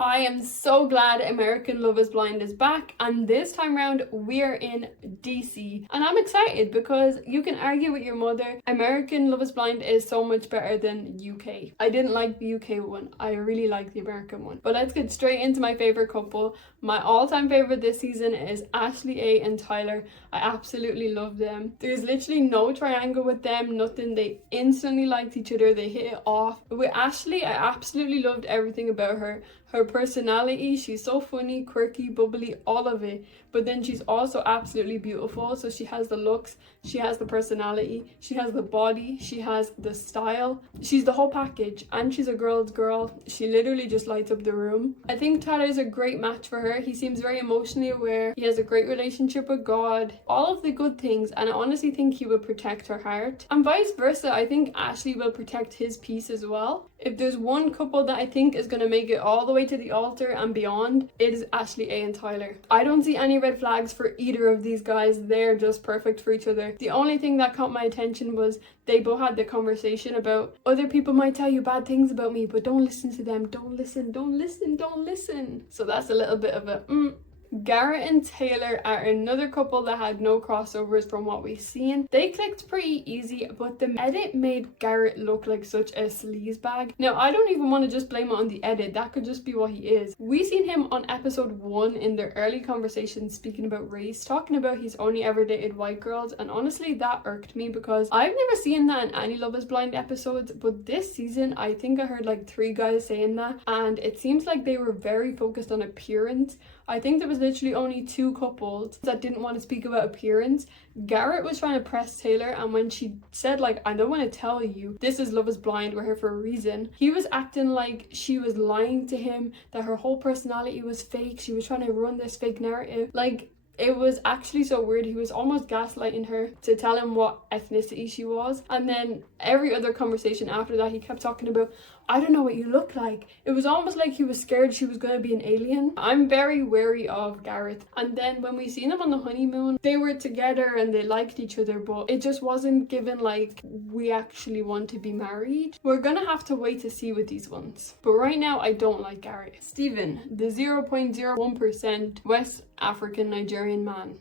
I am so glad American Love is Blind is back, and this time round we're in DC. And I'm excited because you can argue with your mother, American Love is Blind is so much better than UK. I didn't like the UK one, I really like the American one. But let's get straight into my favourite couple. My all-time favourite this season is Ashely A and Tyler. I absolutely love them. There's literally no triangle with them, nothing. They instantly liked each other, they hit it off. With Ashely, I absolutely loved everything about her. Her personality, she's so funny, quirky, bubbly, all of it. But then she's also absolutely beautiful. So she has the looks, she has the personality, she has the body, she has the style. She's the whole package, and she's a girl's girl. She literally just lights up the room. I think Tyler's a great match for her. He seems very emotionally aware. He has a great relationship with God. All of the good things, and I honestly think he will protect her heart. And vice versa, I think Ashely will protect his peace as well. If there's one couple that I think is going to make it all the way to the altar and beyond, it is Ashely A and Tyler. I don't see any red flags for either of these guys. They're just perfect for each other. The only thing that caught my attention was they both had the conversation about other people might tell you bad things about me, but don't listen to them. Don't listen, don't listen, don't listen. So that's a little bit of a Garrett and Taylor are another couple that had no crossovers from what we've seen. They clicked pretty easy, but the edit made Garrett look like such a sleazebag. Now, I don't even want to just blame it on the edit. That could just be what he is. We seen him on episode 1 in their early conversation speaking about race, talking about he's only ever dated white girls, and honestly that irked me because I've never seen that in any Love is Blind episodes, but this season I think I heard like 3 guys saying that, and it seems like they were very focused on appearance. I think there was literally only 2 couples that didn't want to speak about appearance. Garrett was trying to press Taylor, and when she said like, I don't want to tell you, this is Love is Blind, we're here for a reason, he was acting like she was lying to him, that her whole personality was fake, she was trying to run this fake narrative. Like, it was actually so weird. He was almost gaslighting her to tell him what ethnicity she was. And then every other conversation after that, he kept talking about, I don't know what you look like. It was almost like he was scared she was going to be an alien. I'm very wary of Garrett. And then when we seen them on the honeymoon, they were together and they liked each other, but it just wasn't given like we actually want to be married. We're gonna have to wait to see with these ones. But right now, I don't like Garrett. Stephen, the 0.01% West African Nigerian man.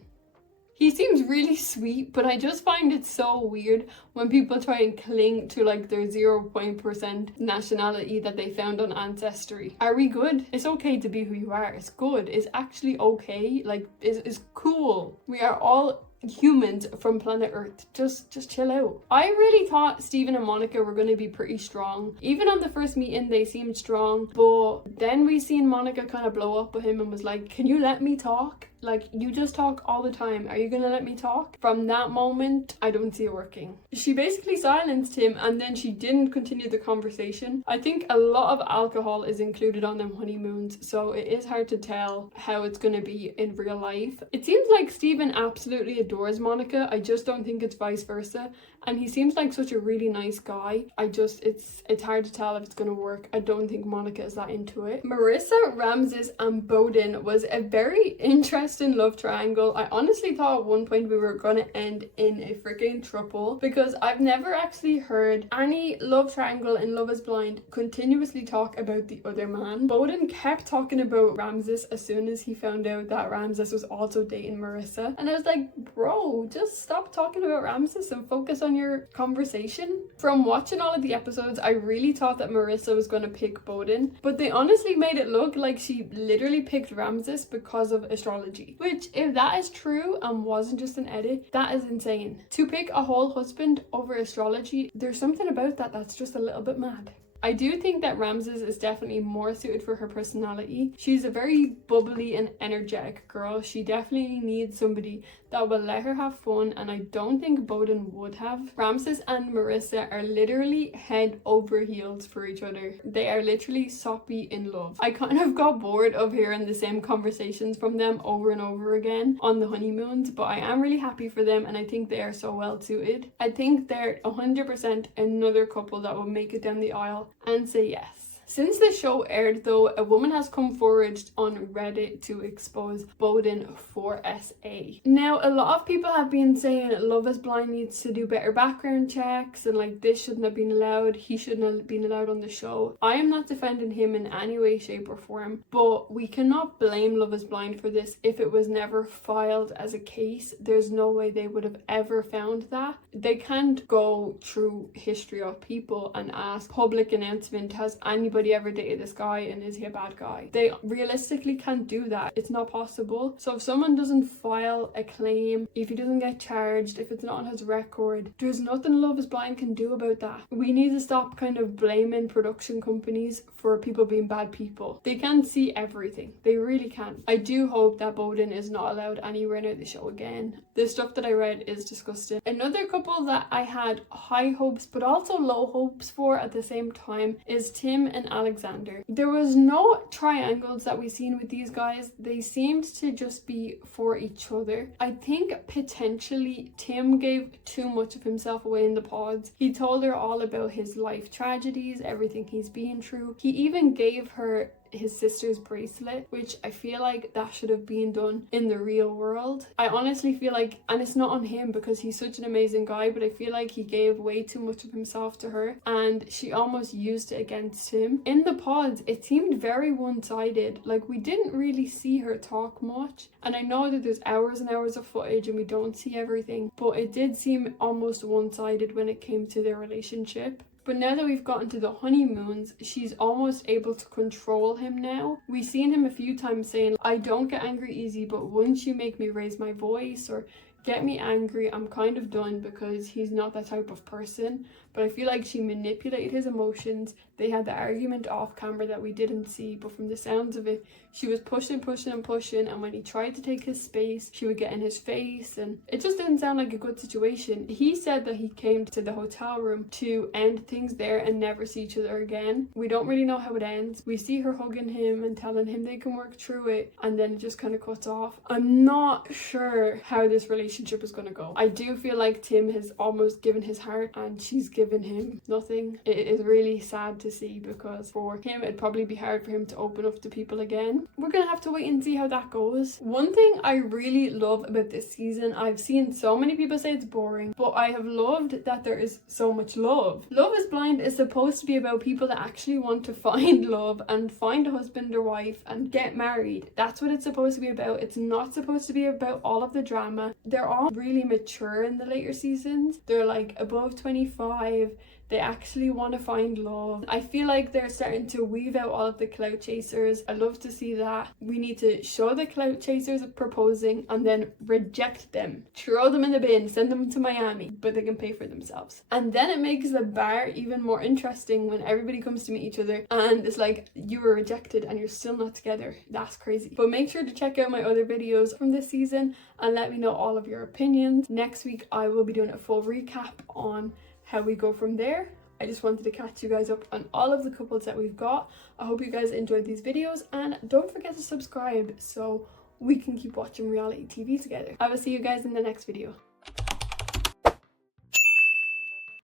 He seems really sweet, but I just find it so weird when people try and cling to like their 0% nationality that they found on Ancestry. Are we good? It's okay to be who you are. It's good. It's actually okay. Like, it's cool. We are all humans from planet Earth. Just chill out. I really thought Stephen and Monica were going to be pretty strong. Even on the first meeting they seemed strong, but then we seen Monica kind of blow up with him and was like, can you let me talk? Like, you just talk all the time. Are you gonna let me talk? From that moment, I don't see it working. She basically silenced him, and then she didn't continue the conversation. I think a lot of alcohol is included on them honeymoons, so it is hard to tell how it's gonna be in real life. It seems like Stephen absolutely adores Monica. I just don't think it's vice versa. And he seems like such a really nice guy. It's hard to tell if it's gonna work. I don't think Monica is that into it. Marissa Ramses and Bohdan was a very interesting love triangle. I honestly thought at one point we were gonna end in a freaking throuple, because I've never actually heard any love triangle in Love is Blind continuously talk about the other man. Bohdan kept talking about Ramses as soon as he found out that Ramses was also dating Marissa, and I was like, bro, just stop talking about Ramses and focus on your conversation. From watching all of the episodes, I really thought that Marissa was going to pick Bohdan, but they honestly made it look like she literally picked Ramses because of astrology, which, if that is true and wasn't just an edit, that is insane. To pick a whole husband over astrology, there's something about that that's just a little bit mad. I do think that Ramses is definitely more suited for her personality. She's a very bubbly and energetic girl. She definitely needs somebody that will let her have fun, and I don't think Bohdan would have. Ramses and Marissa are literally head over heels for each other. They are literally soppy in love. I kind of got bored of hearing the same conversations from them over and over again on the honeymoons, but I am really happy for them, and I think they are so well suited. I think they're 100% another couple that will make it down the aisle and say yes. Since the show aired though, a woman has come forward on Reddit to expose Bohdan for SA. Now, a lot of people have been saying Love is Blind needs to do better background checks and like this shouldn't have been allowed, he shouldn't have been allowed on the show. I am not defending him in any way, shape or form, but we cannot blame Love is Blind for this if it was never filed as a case. There's no way they would have ever found that. They can't go through history of people and ask public announcement, has anybody ever dated this guy and is he a bad guy? They realistically can't do that. It's not possible. So if someone doesn't file a claim, if he doesn't get charged, if it's not on his record, there's nothing Love is Blind can do about that. We need to stop kind of blaming production companies for people being bad people. They can't see everything. They really can't. I do hope that Bohdan is not allowed anywhere near the show again. The stuff that I read is disgusting. Another couple that I had high hopes but also low hopes for at the same time is Tim and Alexandra. There was no triangles that we seen with these guys. They seemed to just be for each other. I think potentially Tim gave too much of himself away in the pods. He told her all about his life tragedies, everything he's been through. He even gave her his sister's bracelet, which I feel like that should have been done in the real world. I honestly feel like, and it's not on him because he's such an amazing guy, but I feel like he gave way too much of himself to her and she almost used it against him. In the pods, it seemed very one-sided. Like, we didn't really see her talk much, and I know that there's hours and hours of footage and we don't see everything, but it did seem almost one-sided when it came to their relationship. But now that we've gotten to the honeymoons, she's almost able to control him now. We've seen him a few times saying, I don't get angry easy, but once you make me raise my voice or get me angry, I'm kind of done, because he's not that type of person. But I feel like she manipulated his emotions. They had the argument off camera that we didn't see, but from the sounds of it, she was pushing, and when he tried to take his space, she would get in his face, and it just didn't sound like a good situation. He said that he came to the hotel room to end things there and never see each other again. We don't really know how it ends. We see her hugging him and telling him they can work through it, and then it just kind of cuts off. I'm not sure how this relationship is going to go. I do feel like Tim has almost given his heart and she's given him nothing. It is really sad to see, because for him it'd probably be hard for him to open up to people again. We're gonna have to wait and see how that goes. One thing I really love about this season, I've seen so many people say it's boring, but I have loved that there is so much love. Love is Blind is supposed to be about people that actually want to find love and find a husband or wife and get married. That's what it's supposed to be about. It's not supposed to be about all of the drama. They're all really mature in the later seasons. They're like above 25. They actually want to find love. I feel like they're starting to weave out all of the clout chasers. I love to see that. We need to show the clout chasers proposing and then reject them. Throw them in the bin, send them to Miami, but they can pay for themselves. And then it makes the bar even more interesting when everybody comes to meet each other and it's like, you were rejected and you're still not together. That's crazy. But make sure to check out my other videos from this season and let me know all of your opinions. Next week I will be doing a full recap on how we go from there. I just wanted to catch you guys up on all of the couples that we've got. I hope you guys enjoyed these videos and don't forget to subscribe so we can keep watching reality TV together. I will see you guys in the next video.